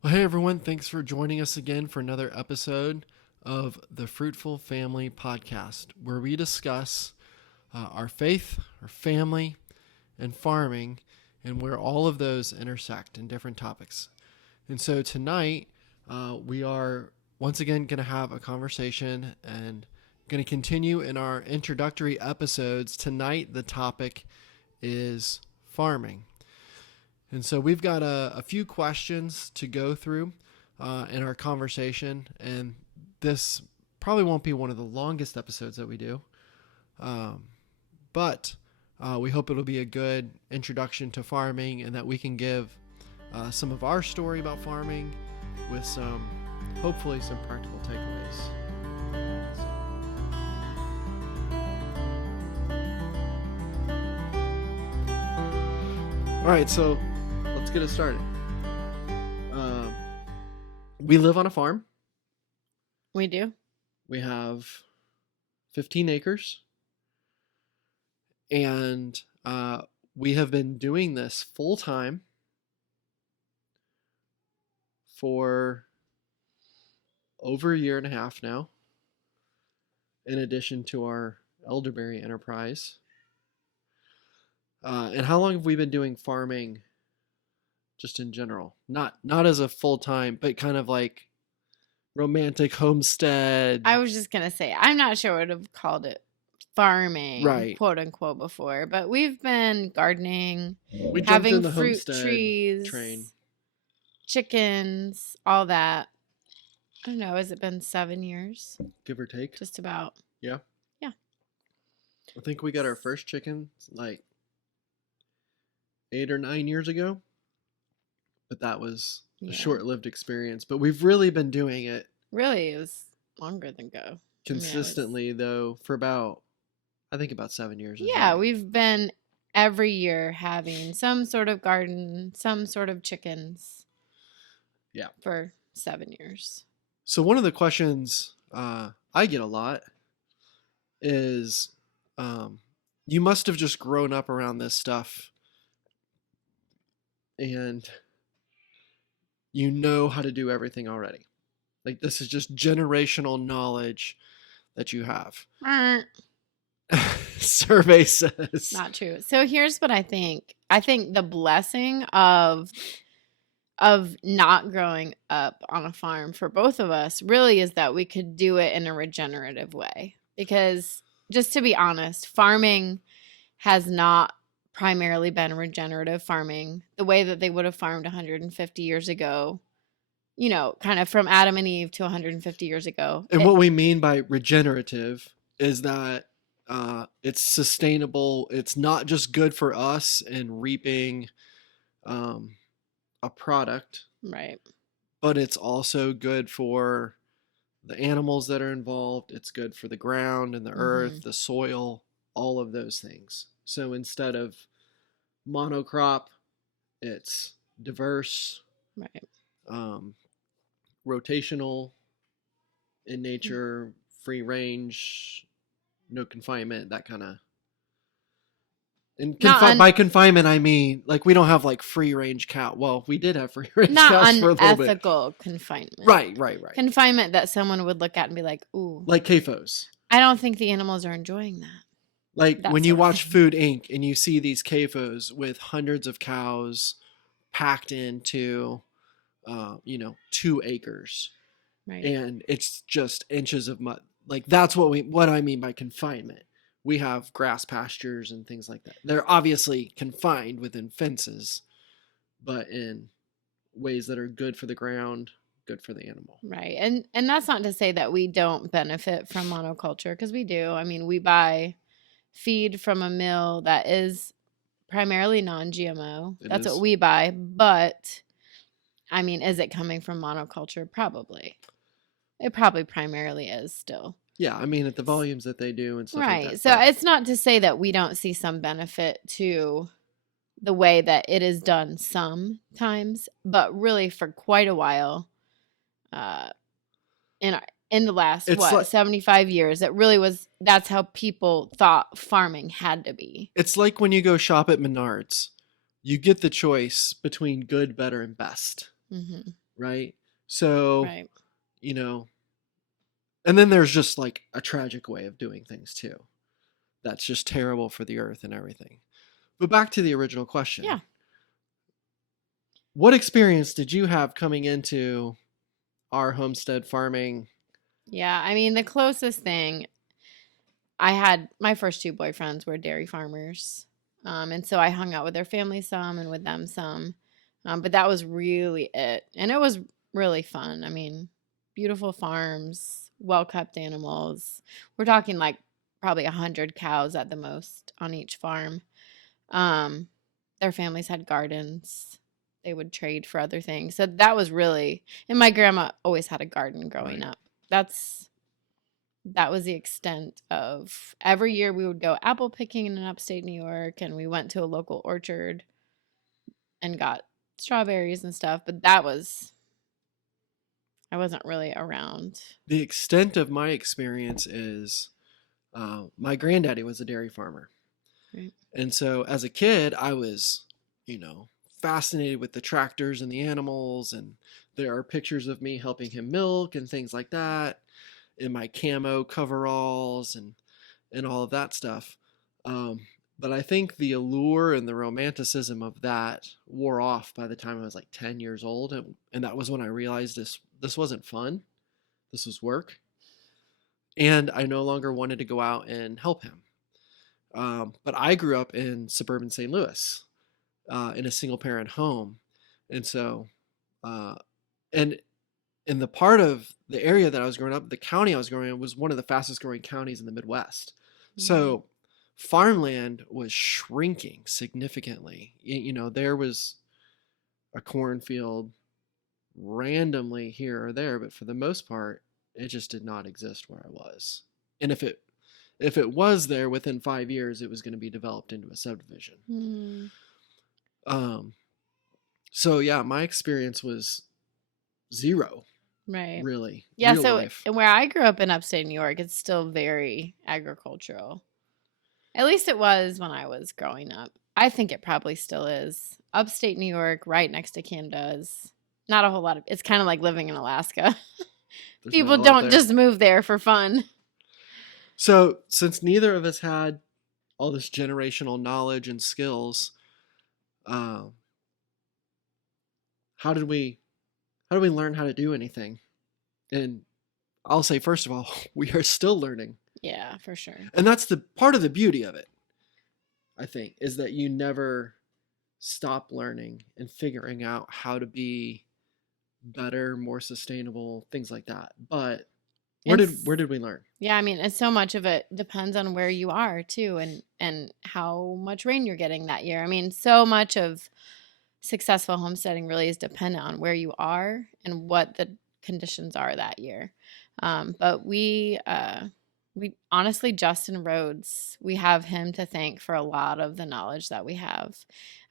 Well, hey everyone, thanks for joining us again for another episode of the Fruitful Family Podcast, where we discuss our faith, our family, and farming, and where all of those intersect in different topics. And so tonight, we are once again going to have a conversation and going to continue in our introductory episodes. Tonight, the topic is farming. And so we've got a few questions to go through in our conversation, and this probably won't be one of the longest episodes that we do, but we hope it'll be a good introduction to farming and that we can give some of our story about farming with hopefully some practical takeaways. All right, so let's get it started. We live on a farm. We do. We have 15 acres. And we have been doing this full time for over a year and a half now, in addition to our elderberry enterprise. And how long have we been doing farming just in general? Not as a full-time, but kind of like romantic homestead. I was just going to say, I'm not sure I would have called it farming, Right. quote unquote, before, but we've been gardening, We jumped having in the fruit homestead trees, train. chickens, all that. I don't know. Has it been 7 years? Give or take. Just about. Yeah. Yeah. I think we got our first chicken like 8 or 9 years ago. But that was a short-lived experience. But we've really been doing it. Really, it was longer than go. Consistently, though, for about 7 years. Yeah, we've been every year having some sort of garden, some sort of chickens. Yeah. For 7 years. So one of the questions I get a lot is, you must have just grown up around this stuff and you know how to do everything already. Like, this is just generational knowledge that you have. Survey says. Not true. So here's what I think. I think the blessing of not growing up on a farm for both of us really is that we could do it in a regenerative way. Because just to be honest, farming has not primarily been regenerative farming the way that they would have farmed 150 years ago, you know, kind of from Adam and Eve to 150 years ago. And what we mean by regenerative is that it's sustainable. It's not just good for us in reaping a product, right? But it's also good for the animals that are involved. It's good for the ground and the earth, the soil, all of those things. So instead of monocrop, it's diverse, right? Rotational in nature, free range, no confinement, that kind of. And by confinement, I mean, like, we don't have like free range cow. Well, we did have free range cows for a little bit. Not unethical confinement. Right. Confinement that someone would look at and be like, ooh. Like CAFOs. I don't think the animals are enjoying that. Like when you watch Food Inc. and you see these CAFOs with hundreds of cows packed into, 2 acres. Right. And it's just inches of mud. Like, that's what I mean by confinement. We have grass pastures and things like that. They're obviously confined within fences, but in ways that are good for the ground, good for the animal. Right. And that's not to say that we don't benefit from monoculture, because we do. I mean, we buy feed from a mill that is primarily non-GMO. That's what we buy. But, I mean, is it coming from monoculture? Probably. It probably primarily is still. Yeah, I mean, at the volumes that they do and stuff like that. Right. So it's not to say that we don't see some benefit to the way that it is done sometimes, but really for quite a while, in the last, 75 years, it really was, that's how people thought farming had to be. It's like when you go shop at Menards, you get the choice between good, better, and best. Mm-hmm. right? So, Right. you know, and then there's just like a tragic way of doing things too. That's just terrible for the earth and everything. But back to the original question. Yeah. What experience did you have coming into our homestead farming? Yeah. I mean, the closest thing I had, my first two boyfriends were dairy farmers. And so I hung out with their family some and with them some. But that was really it. And it was really fun. I mean, beautiful farms, well kept animals. We're talking like probably 100 cows at the most on each farm. Um, their families had gardens. They would trade for other things. So that was really, and my grandma always had a garden growing Right. up. That was the extent of every year we would go apple picking in upstate New York, and we went to a local orchard and got strawberries and stuff. But I wasn't really around. The extent of my experience is my granddaddy was a dairy farmer. Right. And so as a kid, I was, fascinated with the tractors and the animals. And there are pictures of me helping him milk and things like that in my camo coveralls and all of that stuff. Um, but I think the allure and the romanticism of that wore off by the time I was like 10 years old. And that was when I realized this wasn't fun. This was work. And I no longer wanted to go out and help him. But I grew up in suburban St. Louis in a single parent home. And so, uh, and in the part of the area that I was growing up, the county I was growing up was one of the fastest growing counties in the Midwest. Mm. So farmland was shrinking significantly. There was a cornfield randomly here or there, but for the most part, it just did not exist where I was. And if it was there within 5 years, it was going to be developed into a subdivision. Mm. Um, so yeah, my experience was zero, Right. really, Yeah. real So life. where I grew up in upstate New York, it's still very agricultural. At least it was when I was growing up. I think it probably still is. Upstate New York, right next to Canada, is not a whole lot of. It's kind of like living in Alaska. There's not People a lot don't there. just move there for fun. So since neither of us had all this generational knowledge and skills, uh, how did we learn how to do anything? And I'll say first of all, we are still learning. Yeah, for sure. And that's the part of the beauty of it, I think, is that you never stop learning and figuring out how to be better, more sustainable, things like that. But where And did we learn? yeah, I mean, and so much of it depends on where you are too, and how much rain you're getting that year. I mean, so much of successful homesteading really is dependent on where you are and what the conditions are that year. But we honestly, Justin Rhodes, we have him to thank for a lot of the knowledge that we have.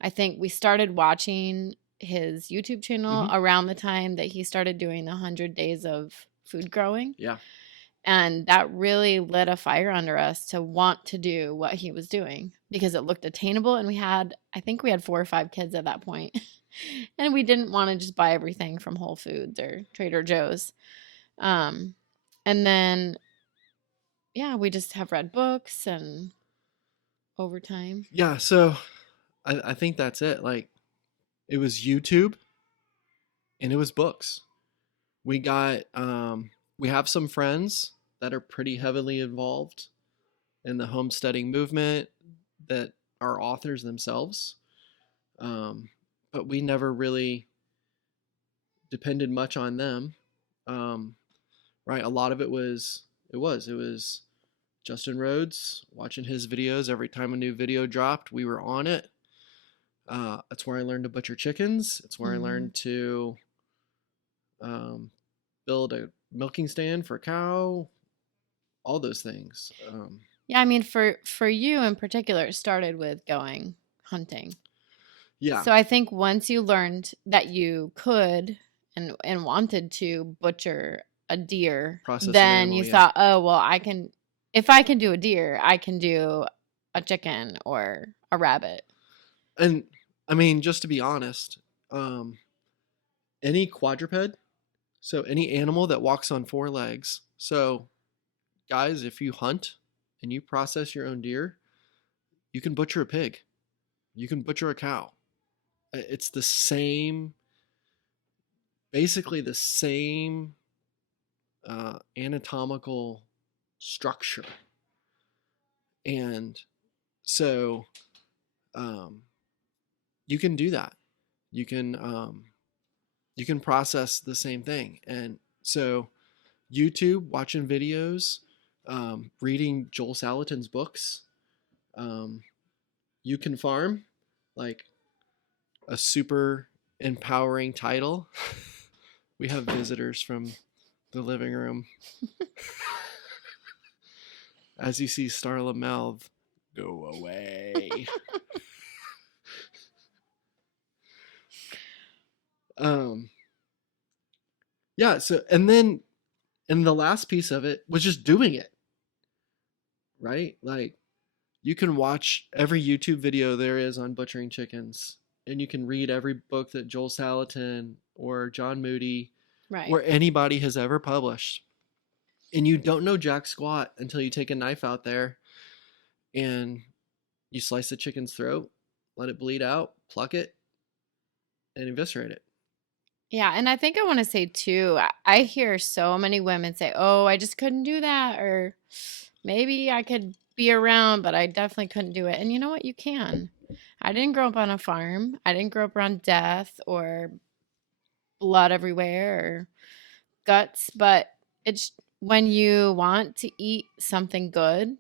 I think we started watching his YouTube channel Mm-hmm. around the time that he started doing the 100 days of food growing. Yeah. And that really lit a fire under us to want to do what he was doing because it looked attainable. And I think we had 4 or 5 kids at that point. And we didn't want to just buy everything from Whole Foods or Trader Joe's. And then, yeah, we just have read books and over time. Yeah. So I think that's it. Like, it was YouTube and it was books. We got, we have some friends that are pretty heavily involved in the homesteading movement that are authors themselves. But we never really depended much on them. Um, right. A lot of it was Justin Rhodes, watching his videos. Every time a new video dropped, we were on it. That's where I learned to butcher chickens. It's where I Mhm. learned to um, build a milking stand for a cow. All those things. Yeah, I mean, for you in particular, it started with going hunting. Yeah, So I think once you learned that you could and wanted to butcher a deer, process an then you animal. Yeah, thought, "Oh, well, I can if I can do a deer, I can do a chicken or a rabbit." and I mean, just to be honest, um, any quadruped, so any animal that walks on four legs. So, guys, if you hunt and you process your own deer, you can butcher a pig, you can butcher a cow. It's the same, basically the same anatomical structure. And so um, you can do that. You can you can process the same thing. And so YouTube, watching videos, reading Joel Salatin's books. You can farm, like a super empowering title. We have visitors from the living room. As you see Starla mouth, go away. um yeah, so and the last piece of it was just doing it, right? Like you can watch every YouTube video there is on butchering chickens, and you can read every book that Joel Salatin or John Moody Right. or anybody has ever published. And you don't know jack squat until you take a knife out there and you slice the chicken's throat, let it bleed out, pluck it, and eviscerate it. Yeah, and I think I want to say too, I hear so many women say, "Oh, I just couldn't do that," or maybe I could be around, but I definitely couldn't do it. And you know what? You can. I didn't grow up on a farm. I didn't grow up around death or blood everywhere or guts, but it's when you want to eat something good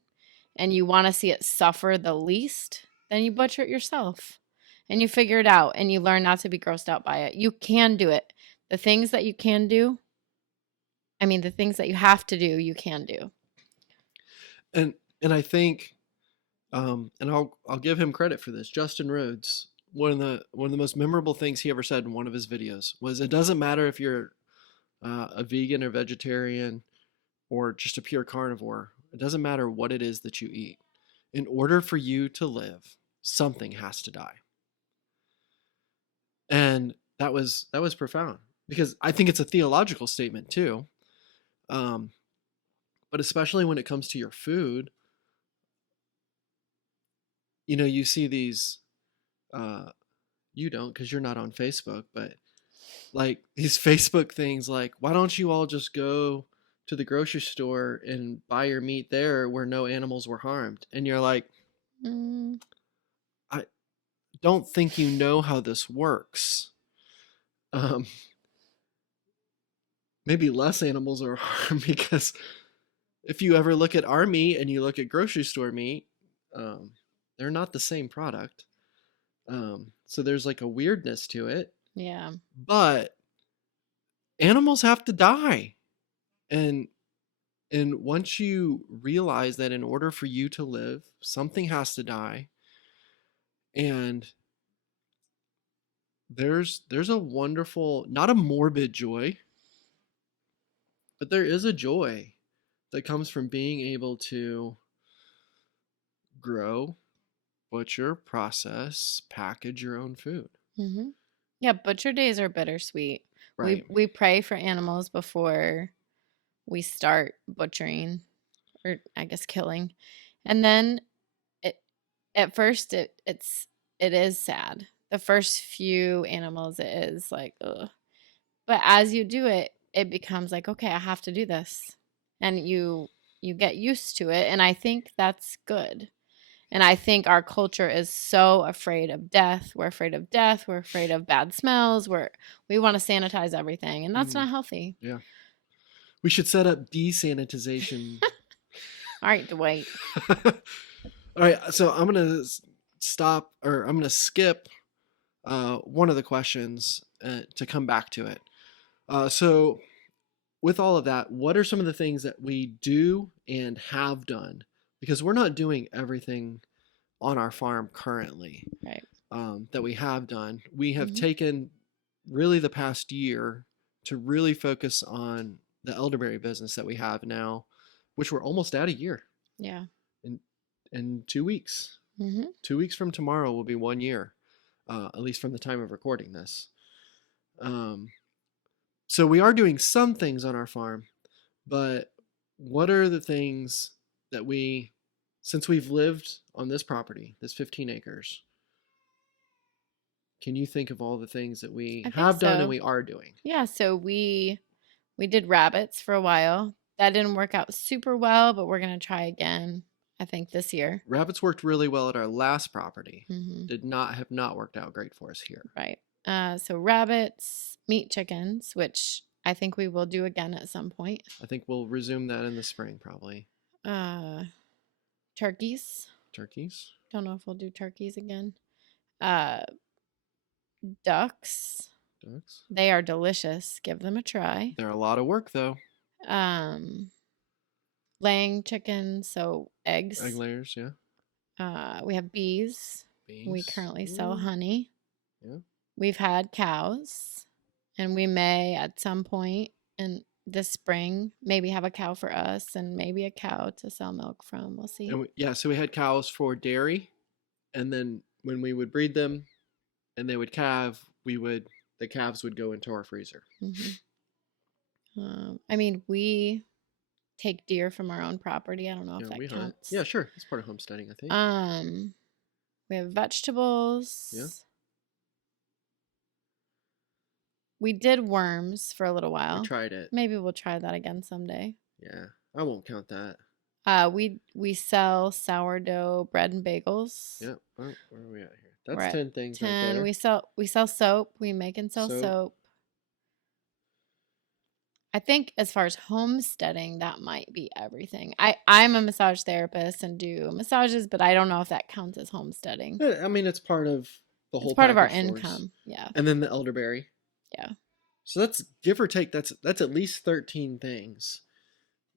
and you want to see it suffer the least, then you butcher it yourself and you figure it out and you learn not to be grossed out by it. You can do it. The things that you can do, I mean, the things that you have to do, you can do. And I think and I'll give him credit for this. Justin Rhodes, one of the most memorable things he ever said in one of his videos was, "It doesn't matter if you're a vegan or vegetarian or just a pure carnivore. It doesn't matter what it is that you eat. In order for you to live, something has to die." And that was profound, because I think it's a theological statement too. Um, but especially when it comes to your food, you see these. Uh, you don't, because you're not on Facebook, but like these Facebook things, like, why don't you all just go to the grocery store and buy your meat there where no animals were harmed? And you're like, Mm, I don't think you know how this works. Um, Maybe less animals are harmed, because if you ever look at our meat and you look at grocery store meat, um, they're not the same product. So there's like a weirdness to it, yeah. but animals have to die. And once you realize that in order for you to live, something has to die, and there's a wonderful, not a morbid joy, but there is a joy that comes from being able to grow, butcher, process, package your own food. Hmm. Yeah, butcher days are bittersweet. We Right. we pray for animals before we start butchering, or I guess killing. And then it at first it is sad. The first few animals, it is like, ugh. But as you do it, it becomes like, okay, I have to do this. And you get used to it, and I think that's good. And I think our culture is so afraid of death. We're afraid of death. We're afraid of bad smells. We want to sanitize everything, and that's not healthy. Yeah. We should set up desanitization. All right, Dwight. All right. So I'm going to stop, or I'm going to skip one of the questions to come back to it. So, with all of that, what are some of the things that we do and have done? Because we're not doing everything on our farm currently, Right. that we have done. We have Hmm. taken really the past year to really focus on the elderberry business that we have now, which we're almost at a year. Yeah. In 2 weeks. Hmm. 2 weeks from tomorrow will be 1 year, at least from the time of recording this. Um, So we are doing some things on our farm, but what are the things that since we've lived on this property, this 15 acres, can you think of all the things that we I think have done and so. we are doing? Yeah, so we did rabbits for a while. That didn't work out super well, but we're gonna try again, I think, this year. Rabbits worked really well at our last property. Hmm. Have not worked out great for us here. Right. So rabbits, meat chickens, which I think we will do again at some point. I think we'll resume that in the spring, probably. Turkeys. Turkeys. Don't know if we'll do turkeys again. Uh, ducks. Ducks. They are delicious. Give them a try. They're a lot of work, though. Laying chickens, so eggs. Egg layers, yeah. We have bees. Bees. We currently sell honey. Yeah. We've had cows, and we may at some point in this spring maybe have a cow for us and maybe a cow to sell milk from. We'll see. And so we had cows for dairy, and then when we would breed them and they would calve, the calves would go into our freezer. I mean, we take deer from our own property. I don't know if that hunt. counts. Yeah, sure. It's part of homesteading, I think. We have vegetables. Yeah. We did worms for a little while. We tried it. Maybe we'll try that again someday. Yeah, I won't count that. We sell sourdough bread and bagels. Yeah. Where are we at here? That's 10 things. 10. Right there. We sell soap. We make and sell soap. I think as far as homesteading, that might be everything. I'm a massage therapist and do massages, but I don't know if that counts as homesteading. I mean, it's part of the whole. It's part of our income. Yeah. And then the elderberry. Yeah. So that's give or take. That's at least 13 things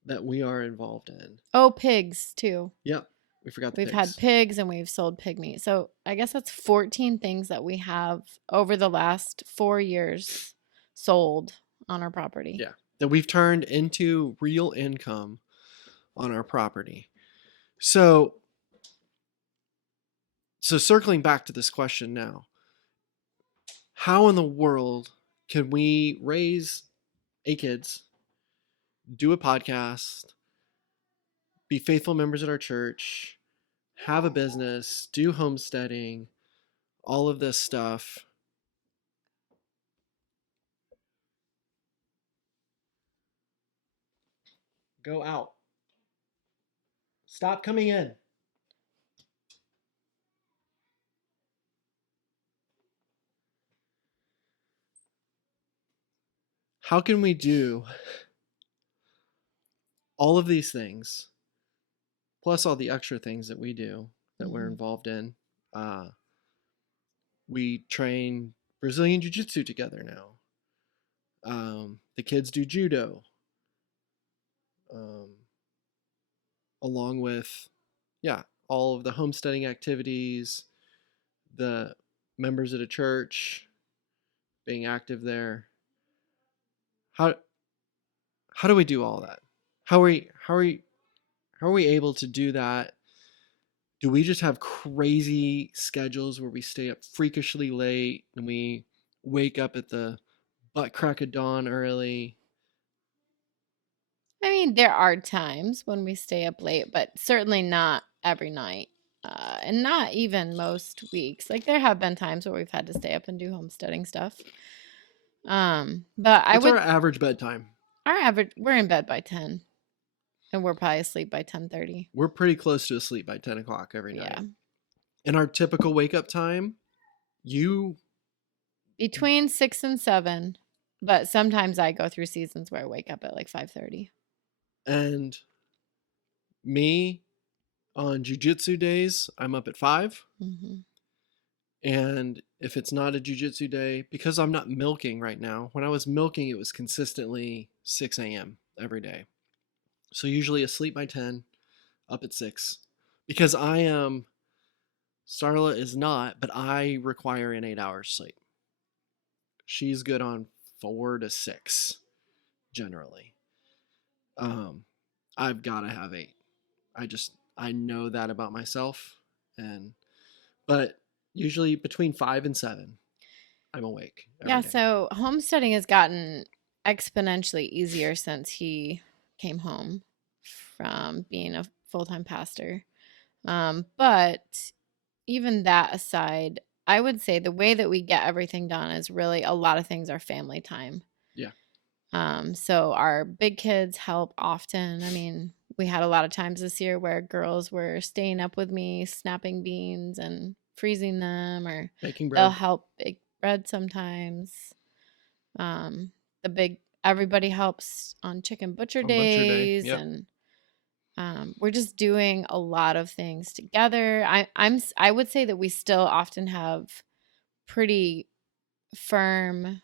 that we are involved in. Oh, pigs too. Yep. We forgot the We've had pigs and we've sold pig meat. So I guess that's 14 things that we have over the last 4 years sold on our property. Yeah. That we've turned into real income on our property. So circling back to this question now, how in the world can we raise 8 kids, do a podcast, be faithful members at our church, have a business, do homesteading, all of this stuff? Go out. Stop coming in. How can we do all of these things, plus all the extra things that we do that we're involved in? We train Brazilian Jiu-Jitsu together now. The kids do judo. Along with, all of the homesteading activities, the members at a church, being active there. How do we do all that? How are we able to do that? Do we just have crazy schedules where we stay up freakishly late and we wake up at the butt crack of dawn early? I mean, there are times when we stay up late, but certainly not every night. And not even most weeks. Like there have been times where we've had to stay up and do homesteading stuff. But What's our average bedtime? We're in bed by 10. And we're probably asleep by 10:30. We're pretty close to asleep by 10 o'clock every night. Yeah. And our typical wake up time, between 6 and 7. But sometimes I go through seasons where I wake up at like 5:30. And me, on jiu-jitsu days, I'm up at 5. Mm-hmm. And if it's not a jiu-jitsu day, because I'm not milking right now, when I was milking, it was consistently 6 a.m. every day. So usually asleep by 10, up at 6. Because Starla is not, but I require an 8 hours sleep. She's good on 4 to 6, generally. I've got to have 8. I know that about myself. But usually between 5 and 7, I'm awake. Yeah, day. so homesteading has gotten exponentially easier since he came home from being a full-time pastor. But even that aside, I would say the way that we get everything done is really a lot of things are family time. Yeah. So our big kids help often. I mean, we had a lot of times this year where girls were staying up with me, snapping beans and freezing them, or Baking they'll bread help bake bread sometimes. The big everybody helps on chicken butcher on Butcher Day. days, Yep. and we're just doing a lot of things together. I would say that we still often have pretty firm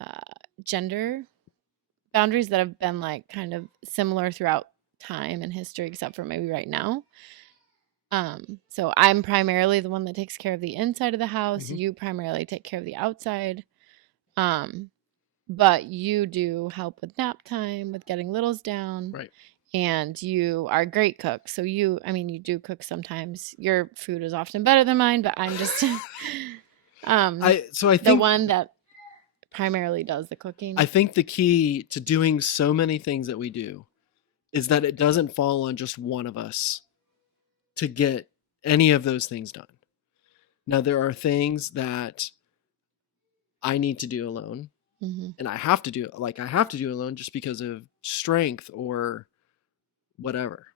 uh, gender boundaries that have been like kind of similar throughout time and history, except for maybe right now. So I'm primarily the one that takes care of the inside of the house. Hmm. You primarily take care of the outside. Um, but you do help with nap time, with getting littles down, Right. and you are a great cook. So I mean, you do cook sometimes. Your food is often better than mine, but I'm just I the think one that primarily does the cooking. the key to doing so many things that we do is that it doesn't fall on just one of us to get any of those things done. Now there are things that I need to do alone, Hmm. and I have to do alone just because of strength or whatever.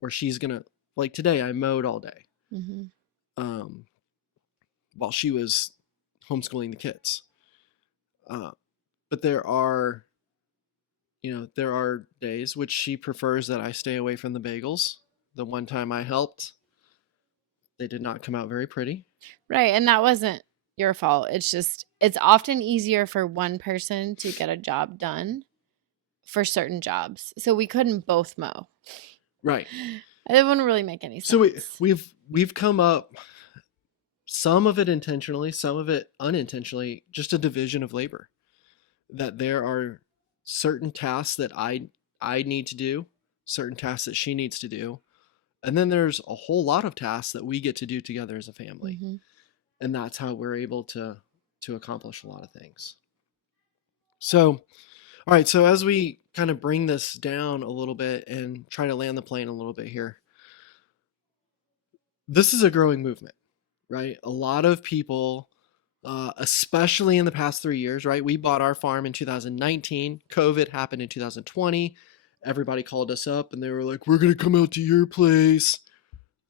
Or she's gonna, like today I mowed all day Hmm. um, while she was homeschooling the kids. But there are days which she prefers that I stay away from the bagels. The one time I helped, they did not come out very pretty. Right. And that wasn't your fault. It's just, it's often easier for one person to get a job done for certain jobs. So we couldn't both mow. Right. It wouldn't really make any So sense. we've come up, some of it intentionally, some of it unintentionally, just a division of labor. That there are certain tasks that I need to do, certain tasks that she needs to do, and then there's a whole lot of tasks that we get to do together as a family. Hmm. And that's how we're able to accomplish a lot of things. So, all right, so as we kind of bring this down a little bit and try to land the plane a little bit here, this is a growing movement, right? A lot of people, especially in the past 3 years, right? We bought our farm in 2019. COVID happened in 2020. Everybody called us up and they were like, "We're gonna come out to your place."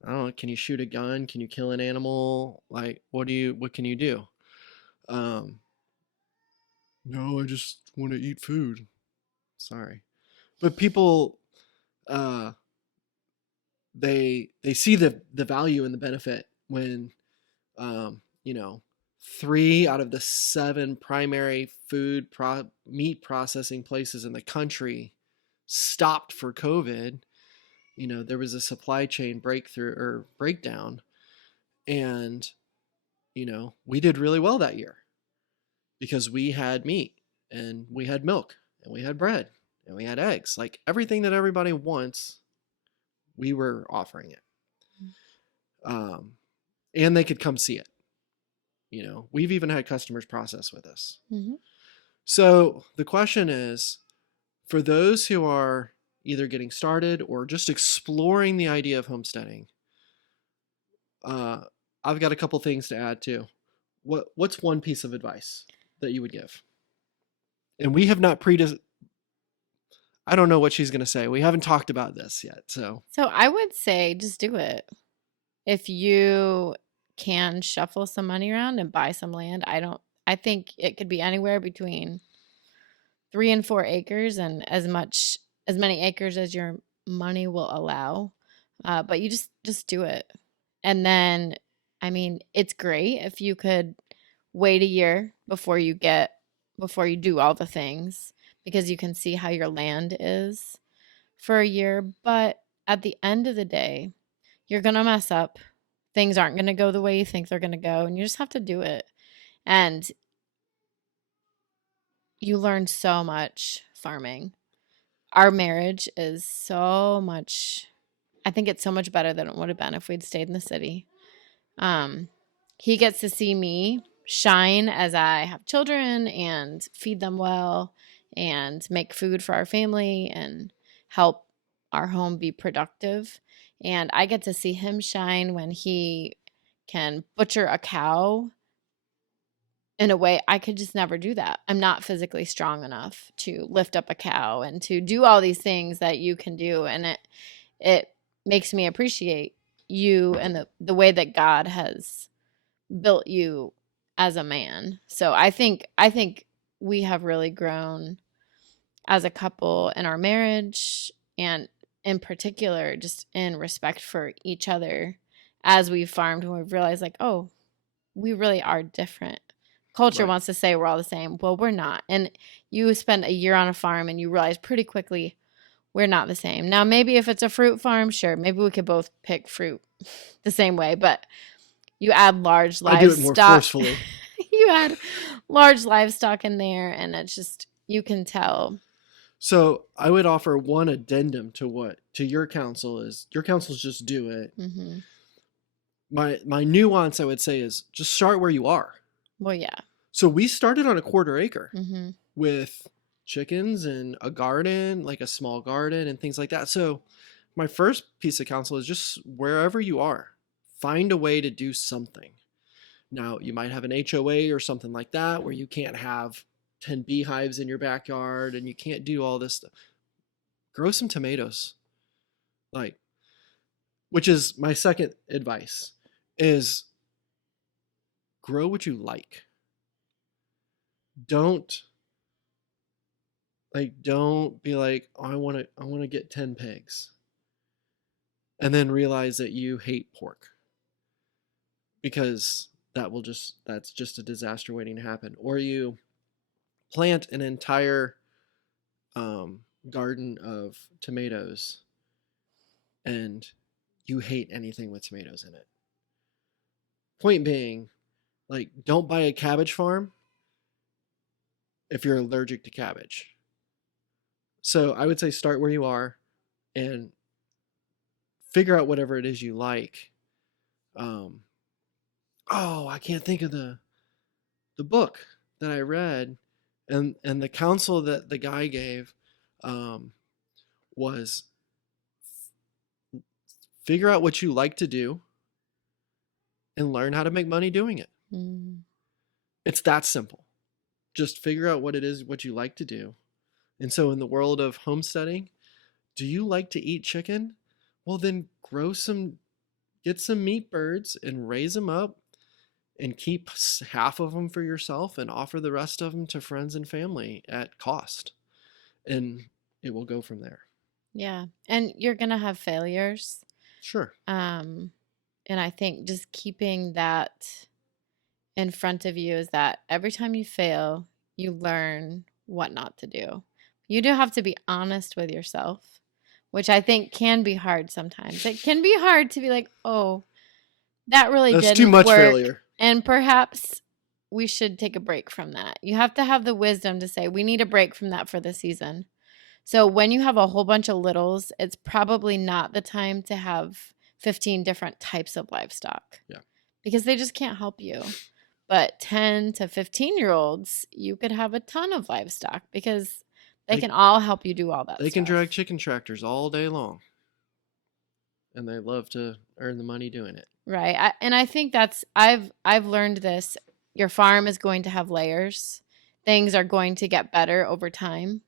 I don't know. Can you shoot a gun? Can you kill an animal? Like, what can you do? Um, no, I just want to eat food. Sorry, but people, uh, they see the value and the benefit when, you know, 3 out of the 7 primary meat processing places in the country stopped for COVID. You know, there was a supply chain breakthrough or breakdown, and we did really well that year because we had meat and we had milk and we had bread and we had eggs, like everything that everybody wants, we were offering it. um, and they could come see it. We've even had customers process with us. Hmm. So the question is, for those who are either getting started or just exploring the idea of homesteading, uh, I've got a couple things to add too. What's one piece of advice that you would give? And we have not I don't know what she's going to say. We haven't talked about this yet. So, So I would say just do it. If you can shuffle some money around and buy some land, I think it could be anywhere between 3 and 4 acres, and as many acres as your money will allow. But you just do it. And then, I mean, it's great if you could wait a year before you do all the things, because you can see how your land is for a year. But at the end of the day, you're going to mess up. Things aren't going to go the way you think they're going to go, and you just have to do it. And you learn so much farming. Our marriage is so much, I think it's so much better than it would have been if we'd stayed in the city. Um, he gets to see me shine as I have children and feed them well and make food for our family and help our home be productive. And I get to see him shine when he can butcher a cow in a way I could just never do that. I'm not physically strong enough to lift up a cow and to do all these things that you can do. And it makes me appreciate you and the way that God has built you as a man. So I think we have really grown as a couple in our marriage, and in particular just in respect for each other as we've farmed, and we've realized like, oh, we really are different. Culture Right. wants to say we're all the same. Well, we're not. And you spend a year on a farm and you realize pretty quickly we're not the same. Now, maybe if it's a fruit farm, sure, maybe we could both pick fruit the same way, but you add large I do it more livestock. forcefully. You add large livestock in there, and it's just, you can tell. So I would offer one addendum to your counsel is your counsel is just do it. Mm-hmm. My nuance I would say is just start where you are. Well, yeah. So we started on a quarter acre Mm-hmm. with chickens and a garden, like a small garden and things like that. So my first piece of counsel is just wherever you are, find a way to do something. Now, you might have an HOA or something like that where you can't have 10 beehives in your backyard and you can't do all this stuff. Grow some tomatoes. Like, which is my second advice is grow what you like. Don't don't be like, oh, I want to get 10 pigs and then realize that you hate pork, because that's just a disaster waiting to happen. Or you plant an entire garden of tomatoes and you hate anything with tomatoes in it. Point being, like, don't buy a cabbage farm if you're allergic to cabbage. So I would say start where you are and figure out whatever it is you like. Oh, I can't think of the book that I read, and the counsel that the guy gave um, was figure out what you like to do and learn how to make money doing it. Mm. It's that simple. Just figure out what it is, what you like to do. And so in the world of homesteading, do you like to eat chicken? Well, then get some meat birds and raise them up and keep half of them for yourself and offer the rest of them to friends and family at cost. And it will go from there. Yeah. And you're going to have failures. Sure. And I think just keeping that in front of you is that every time you fail, you learn what not to do. You do have to be honest with yourself, which I think can be hard sometimes. It can be hard to be like, oh, that really That's too didn't much work. failure. And perhaps we should take a break from that. You have to have the wisdom to say, we need a break from that for the season. So when you have a whole bunch of littles, it's probably not the time to have 15 different types of livestock. Yeah. Because they just can't help you. But 10 to 15-year-olds, you could have a ton of livestock because they can all help you do all that They stuff. can drag chicken tractors all day long. And they love to earn the money doing it. Right. I think that's I've learned this. Your farm is going to have layers. Things are going to get better over time,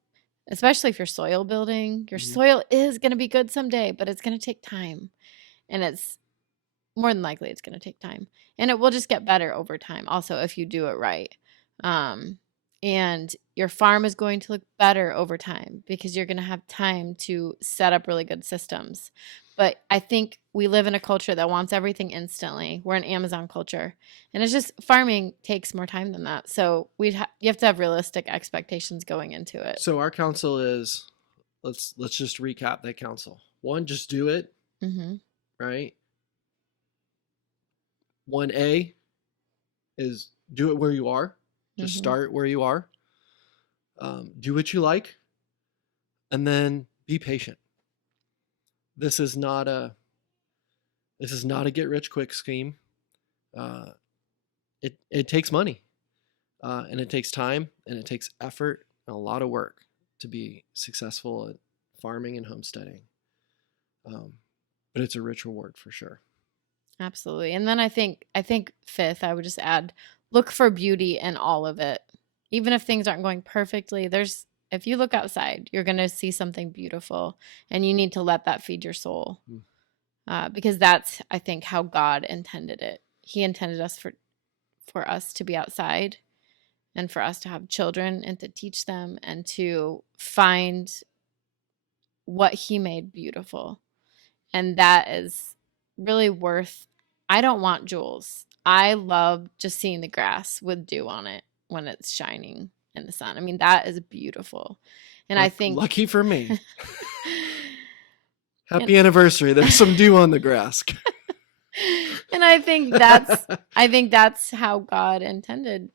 especially if you're soil building. Your soil is going to be good someday, but it's going to take time. And it's more than likely it's going to take time. And it will just get better over time also if you do it right. And your farm is going to look better over time because you're going to have time to set up really good systems. But I think we live in a culture that wants everything instantly. We're an Amazon culture. And it's just farming takes more time than that. So you have to have realistic expectations going into it. So our counsel is, let's just recap that counsel. One, just do it. Mm-hmm. Right? 1A is do it where you are. Just start where you are. Do what you like. And then be patient. This is not a get rich quick scheme. it takes money, and it takes time, and it takes effort and a lot of work to be successful at farming and homesteading. But it's a rich reward for sure. Absolutely. And then I think fifth, I would just add, look for beauty in all of it. Even if things aren't going perfectly, if you look outside, you're going to see something beautiful, and you need to let that feed your soul. Because that's, I think, how God intended it. He intended us for us to be outside, and for us to have children and to teach them and to find what he made beautiful. And that is really I don't want jewels. I love just seeing the grass with dew on it when it's shining in the sun. I mean, that is beautiful. And I think lucky for me. Happy anniversary. There's some dew on the grass. And I think that's how God intended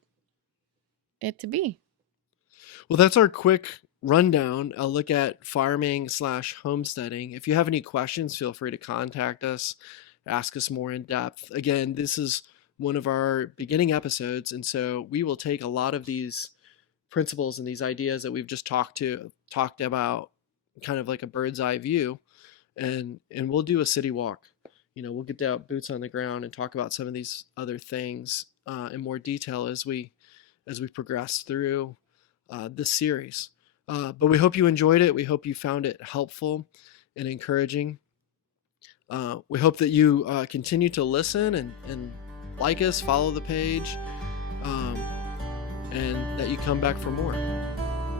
it to be. Well, that's our quick rundown. A look at farming/homesteading. If you have any questions, feel free to contact us, ask us more in depth. Again, this is one of our beginning episodes, and so we will take a lot of these principles and these ideas that we've just talked about, kind of like a bird's eye view, and we'll do a city walk. We'll get out boots on the ground and talk about some of these other things in more detail as we progress through this series. But we hope you enjoyed it. We hope you found it helpful and encouraging. We hope that you continue to listen and like us, follow the page, and that you come back for more.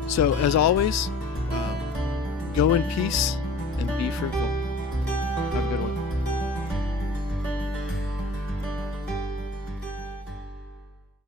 So as always, go in peace and be fruitful. Have a